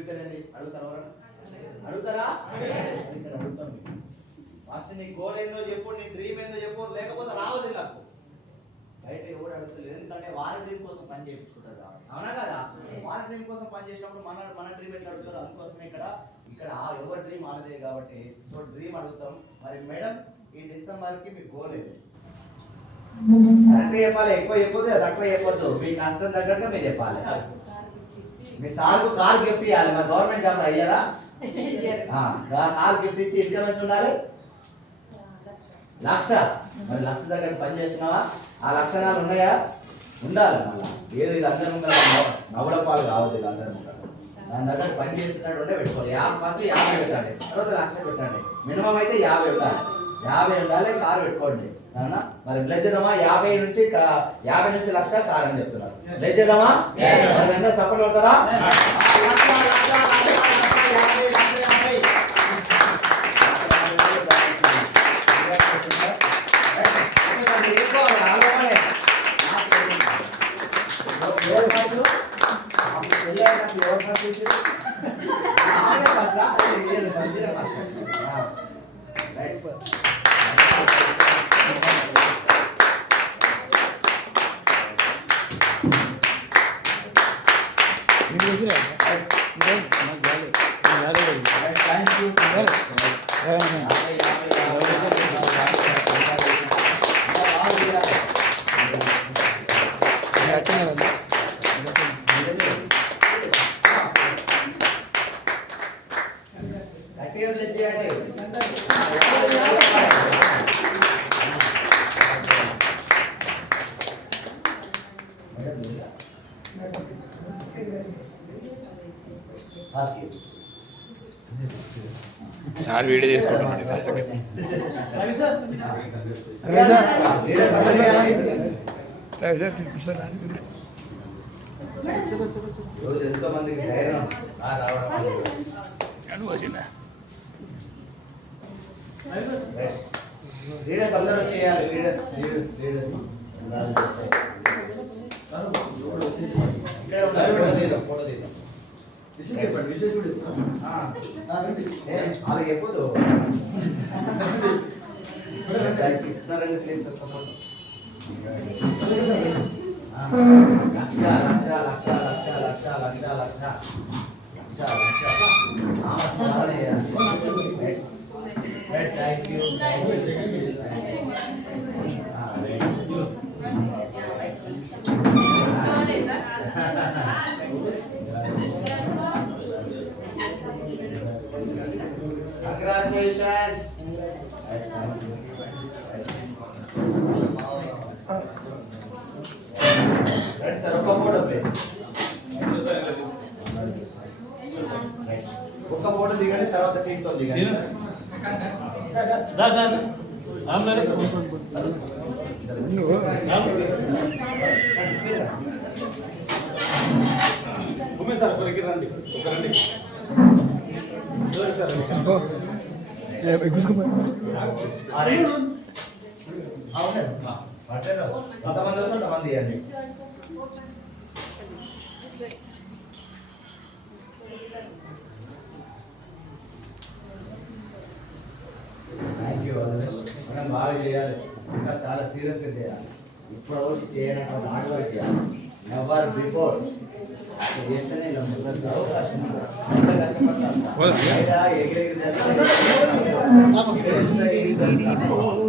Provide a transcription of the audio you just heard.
అడుగుతారా? ఇక్కడ అడుగుతాం. ఫస్ట్ నీ గోల్ ఏందో చెప్పు, నీ డ్రీమ్ ఏందో చెప్పు, లేకపోతే రావద్దు నాకు బయట ఎవరు అడుగుతలేదు. ఎందుకంటే వారి డ్రీమ్ కోసం పని చేయించుకుంటారు కాబట్టి, అవునా కదా? వారి డ్రీమ్ కోసం పని చేసినప్పుడు మన డ్రీమ్ ఎట్లా అడుగుతారు? అందుకోసమే ఇక్కడ ఎవరి డ్రీమ్ ఆడదే కాబట్టి సో డ్రీమ్ అడుగుతాం. మరి మేడం ఈ డిసెంబర్కి మీ గోల్ ఏంటి? కరెక్ట్గా చెప్పాలి. ఎక్కువ చెప్పొద్దు, తక్కువ చెప్పొద్దు. మీ కష్టం తగ్గట్టుగా మీరు చెప్పాలి. మీ సార్కు కార్ గిఫ్ట్ ఇవ్వాలి. మరి గవర్నమెంట్ జాబ్ అయ్యారా? కార్ గిఫ్ట్ ఇచ్చి ఇన్కమ్ ఎంత ఉండాలి? 1,00,000. మరి 1,00,000 దగ్గర పని చేస్తున్నావా? ఆ లక్షణాలు ఉన్నాయా? ఉండాలి. మళ్ళీ ఏదో ఇది అందరం నవ్వుల పాలు కావద్దు. ఇది అందరం దాని దగ్గర పని చేస్తున్నట్టు ఉంటే పెట్టుకోవాలి. ఫస్ట్ 50 పెట్టండి, తర్వాత 1,00,000 పెట్టండి. మినిమం అయితే 50 ఉండాలి. 50 ఉండాలి. కారు పెట్టుకోండి. అవునా? మరి బ్లెజ్జేద్దామా? 50 నుంచి 1,00,000 కారు అని చెప్తున్నారు. బ్లెజ్జేద్దామా? మరి ఎంత సపోర్ట్ పడతారా? సార్ వీడియో తీసుకుంటున్నాడు. ఎంతో మందికి ధైర్యం లీడర్స్ అందరూ చేయాలి. లీడర్స్ అలాగే ఎప్పుడు Congratulations. Let's have a photo, please. ఒక ఫోటో దిగండి, తర్వాత టీమ్ తో దిగండి. ఎంతమంది వస్తే అంతమంది ఇవ్వండి. Thank you. మనం బాగా చేయాలి, ఇంకా చాలా సీరియస్గా చేయాలి. ఇప్పుడు రోజు చేయనటువంటి హార్డ్ వర్క్ చేయాలి. నెవర్ బిఫోర్ చేస్తేనే ఇలా ముందరు కష్టపడతాం. ఎగిరెగిరి